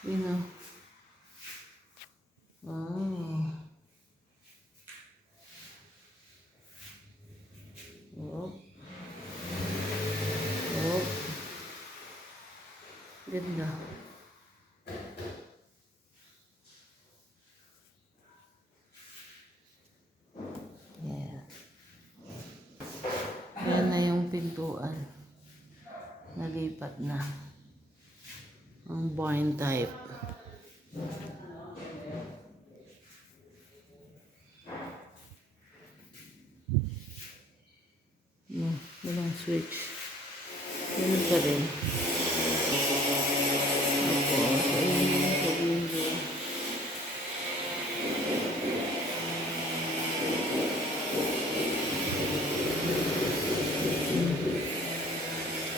Yun o. Wow. Oh. Oh. Ganda. Yeah. Yan na yung pintuan. Nalipat na. Ang barn type. No, walang switch. Ganun pa rin. Tapos, ayun yung sa window.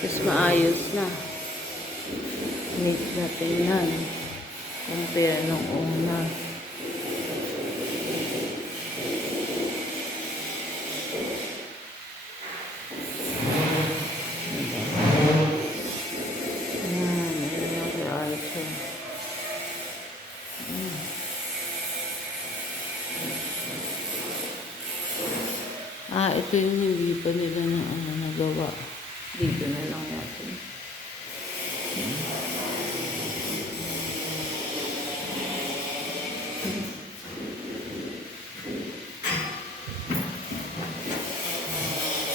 Tapos maayos na. Neat na tingnan. Compare nung una. Ayan yung kaayos siya. Ito yung hindi pa nila na nagawa. Dito na lang natin.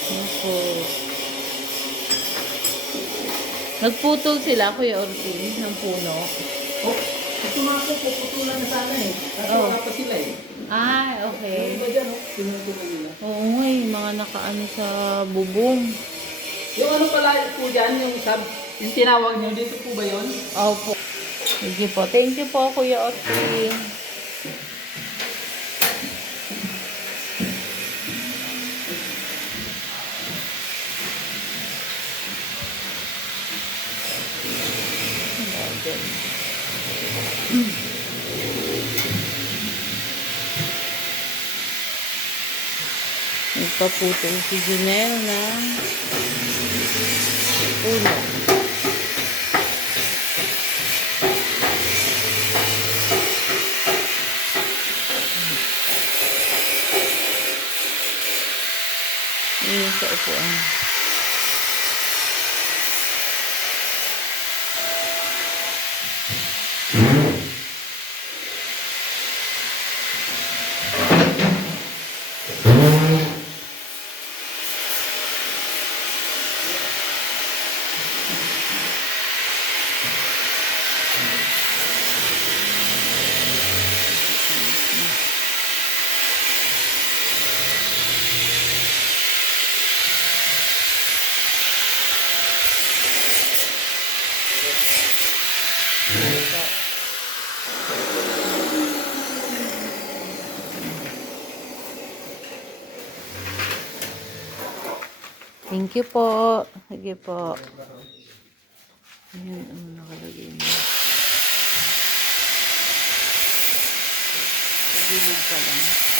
Ako. Nagputol sila, Kuya Orpin, ng puno. Oh, ito nga po, puputulan na sana eh. Kaso wala pa sila eh. Okay. Yung iba dyan, pinutulan nila. Oo nga mga nakaano sa bubong. Yung ano pala po dyan, yung tinawag nyo, dito po ba yun? Opo. Sige po. Thank you po, Kuya Orpin. Nagpaputol si Junel ng puno. Ayan sa upuan. Thank you po. Sige po. Ayan, ano nakalagay mo. Pagilid pa lang.